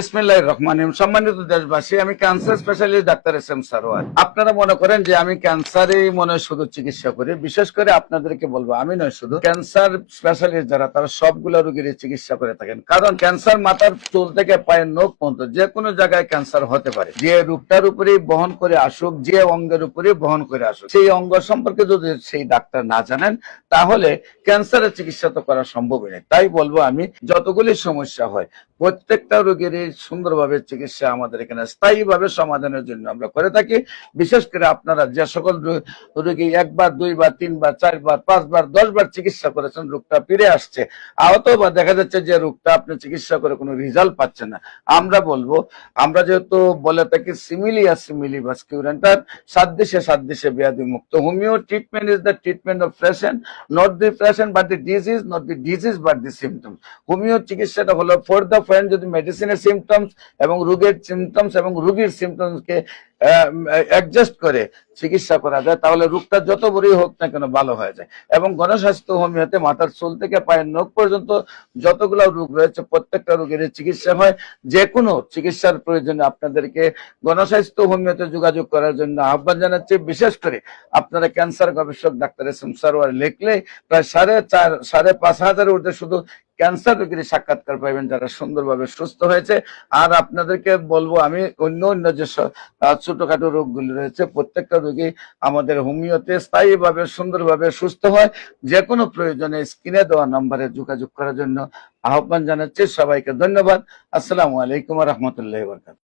বিসমিল্লাহির রহমানির রহিম। সম্মানিত দেশবাসী, আমি cancer specialist doctor S M Sarwar. আপনারা মনে করেন যে আমি ক্যান্সারই মনে হয় শুধু চিকিৎসা করি। বিশেষ করে আপনাদেরকে বলবো, আমি নয়, শুধু ক্যান্সার স্পেশালিস্ট যারা, তারা সবগুলো রোগীর চিকিৎসা করে থাকেন। কারণ ক্যান্সার মাথার চুল থেকে পায়ের নখ পর্যন্ত যে কোনো জায়গায় ক্যান্সার হতে পারে। যে রূপটার উপরেই বহন করে আসুক, যে অঙ্গের উপরেই বহন করে আসুক, সেই অঙ্গ সম্পর্কে যদি সেই ডাক্তার না জানেন, তাহলে ক্যান্সারের চিকিৎসা তো করা সম্ভবই নয়। তাই বলবো, আমি যতগুলি সমস্যা হয় প্রত্যেকটা রোগীর সুন্দরভাবে চিকিৎসা আমাদের এখানে স্থায়ীভাবে সমাধানের জন্য আমরা করে থাকি। বিশেষ করে আপনারা যে সকল রোগী একবার, দুইবার, তিনবার, চারবার, পাঁচবার, 10বার চিকিৎসা করেছেন, রোগটা ফিরে আসছে, আহত বা দেখা যাচ্ছে যে রোগটা আপনি চিকিৎসা করে কোনো রেজাল্ট পাচ্ছেন না, আমরা বলবো, আমরা যেহেতু বলে থাকি সিমিলিয়া সিমিলিবাস কিউরেন্টার, সাদৃশ্যে ব্যাধি মুক্ত। Homeo treatment is the treatment of patient, not the patient but the disease, not the disease but the symptoms. Homeo চিকিৎসাটা হলো ফর দ্য পয়েন্ট, যদি মেডিসিনের সিমটমস এবং রোগের সিমটমস এবং রোগীর সিমটমসকে অ্যাডজাস্ট করে চিকিৎসা করা যায়, তাহলে রোগটা যত বড়ই হোক না কেন ভালো হয়ে যায়। এবং গণস্বাস্থ্য হোমিওতে মাথার চুল থেকে পায়ের নখ পর্যন্ত যতগুলো রোগ রয়েছে প্রত্যেকটা রোগের চিকিৎসা হয়। যে কোনো চিকিৎসার প্রয়োজনে আপনাদেরকে গণস্বাস্থ্য হোমিওতে যোগাযোগ করার জন্য আহ্বান জানাচ্ছি। বিশেষ করে আপনারা ক্যান্সার গবেষক ডাক্তার এস এম সারোয়ার লিখলে প্রায় 4,500 ঊর্ধ্বে শুধু ক্যান্সার রোগীর সাক্ষাৎকার পাইবেন যারা সুন্দরভাবে সুস্থ হয়েছে। আর আপনাদেরকে বলবো, আমি অন্য যে ছোটখাটো রোগগুলি রয়েছে প্রত্যেকটা রোগী আমাদের হোমিওতে স্থায়ীভাবে সুন্দরভাবে সুস্থ হয়। যে কোনো প্রয়োজনে স্ক্রিনে দেওয়া নম্বরে যোগাযোগ করার জন্য আহ্বান জানাচ্ছি। সবাইকে ধন্যবাদ। আসসালামু আলাইকুম ওয়া রাহমাতুল্লাহি ওয়া বারাকাতুহু।